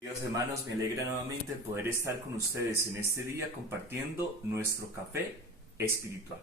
Queridos hermanos, me alegra nuevamente poder estar con ustedes en este día compartiendo nuestro café espiritual.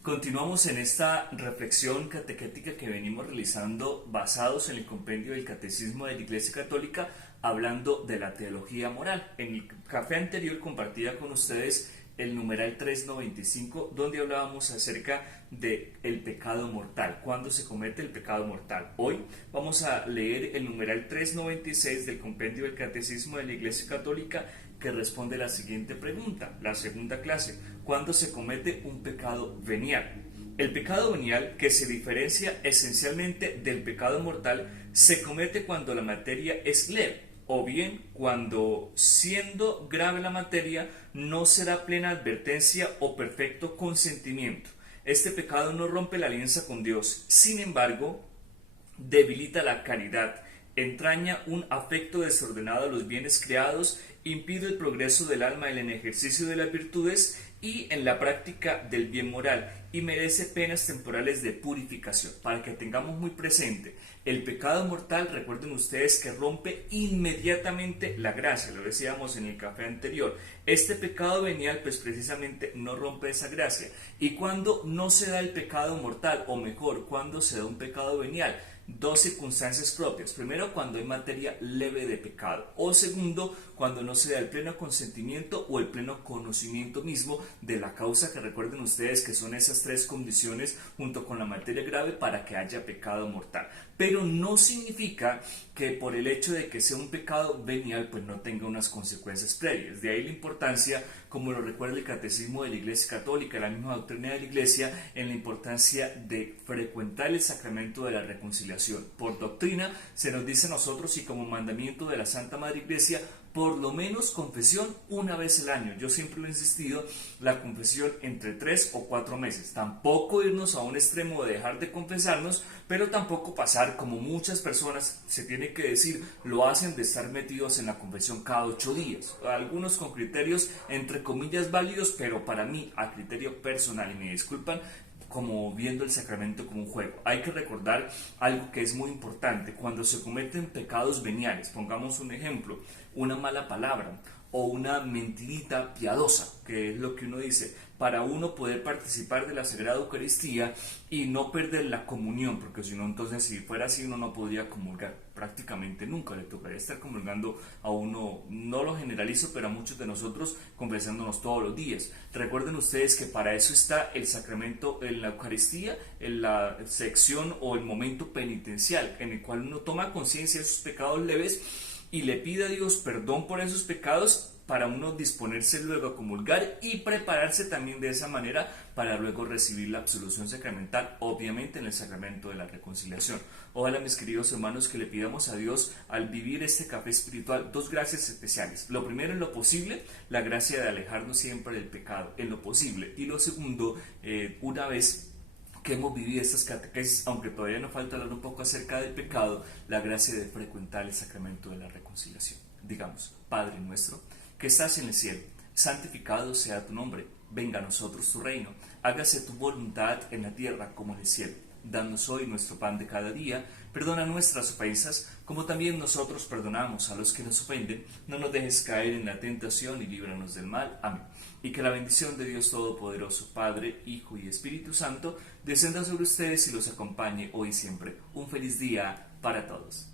Continuamos en esta reflexión catequética que venimos realizando basados en el compendio del Catecismo de la Iglesia Católica, hablando de la teología moral. En el café anterior compartía con ustedes el numeral 395, donde hablábamos acerca del pecado mortal, cuándo se comete el pecado mortal. Hoy vamos a leer el numeral 396 del compendio del Catecismo de la Iglesia Católica, que responde la siguiente pregunta, la segunda clase: ¿cuándo se comete un pecado venial? El pecado venial, que se diferencia esencialmente del pecado mortal, se comete cuando la materia es leve, o bien cuando, siendo grave la materia, no será plena advertencia o perfecto consentimiento. Este pecado no rompe la alianza con Dios, sin embargo, debilita la caridad, entraña un afecto desordenado a los bienes creados, impide el progreso del alma en el ejercicio de las virtudes y en la práctica del bien moral, y merece penas temporales de purificación. Para que tengamos muy presente, el pecado mortal, recuerden ustedes que rompe inmediatamente la gracia, lo decíamos en el café anterior. Este pecado venial pues precisamente no rompe esa gracia. ¿Y cuando no se da el pecado mortal? O mejor, ¿cuándo se da un pecado venial? Dos circunstancias propias. Primero, cuando hay materia leve de pecado. O segundo, cuando no se da el pleno consentimiento o el pleno conocimiento mismo de la causa, que recuerden ustedes que son esas tres condiciones junto con la materia grave para que haya pecado mortal. Pero no significa que por el hecho de que sea un pecado venial pues no tenga unas consecuencias previas. De ahí la importancia, como lo recuerda el Catecismo de la Iglesia Católica, la misma doctrina de la Iglesia, en la importancia de frecuentar el sacramento de la reconciliación. Por doctrina se nos dice a nosotros, y como mandamiento de la Santa Madre Iglesia, por lo menos confesión una vez al año. Yo siempre lo he insistido, la confesión entre 3 o 4 meses. Tampoco irnos a un extremo de dejar de confesarnos, pero tampoco pasar, como muchas personas, se tiene que decir, lo hacen, de estar metidos en la confesión cada 8 días. Algunos con criterios entre comillas válidos, pero para mí, a criterio personal, y me disculpan, como viendo el sacramento como un juego. Hay que recordar algo que es muy importante: cuando se cometen pecados veniales, pongamos un ejemplo, una mala palabra o una mentirita piadosa, que es lo que uno dice, para uno poder participar de la Sagrada Eucaristía y no perder la comunión, porque si no, entonces si fuera así uno no podría comulgar prácticamente nunca, le tocaría estar comulgando a uno, no lo generalizo, pero a muchos de nosotros confesándonos todos los días. Recuerden ustedes que para eso está el sacramento en la Eucaristía, en la sección o el momento penitencial, en el cual uno toma conciencia de sus pecados leves y le pide a Dios perdón por esos pecados, para uno disponerse luego a comulgar y prepararse también de esa manera para luego recibir la absolución sacramental, obviamente en el sacramento de la reconciliación. Ojalá, mis queridos hermanos, que le pidamos a Dios, al vivir este café espiritual, dos gracias especiales. Lo primero, en lo posible, la gracia de alejarnos siempre del pecado, en lo posible. Y lo segundo, una vez que hemos vivido estas catequesis, aunque todavía nos falta hablar un poco acerca del pecado, la gracia de frecuentar el sacramento de la reconciliación. Digamos: Padre nuestro, que estás en el cielo, santificado sea tu nombre, venga a nosotros tu reino, hágase tu voluntad en la tierra como en el cielo. Danos hoy nuestro pan de cada día, perdona nuestras ofensas, como también nosotros perdonamos a los que nos ofenden, no nos dejes caer en la tentación y líbranos del mal. Amén. Y que la bendición de Dios Todopoderoso, Padre, Hijo y Espíritu Santo, descienda sobre ustedes y los acompañe hoy y siempre. Un feliz día para todos.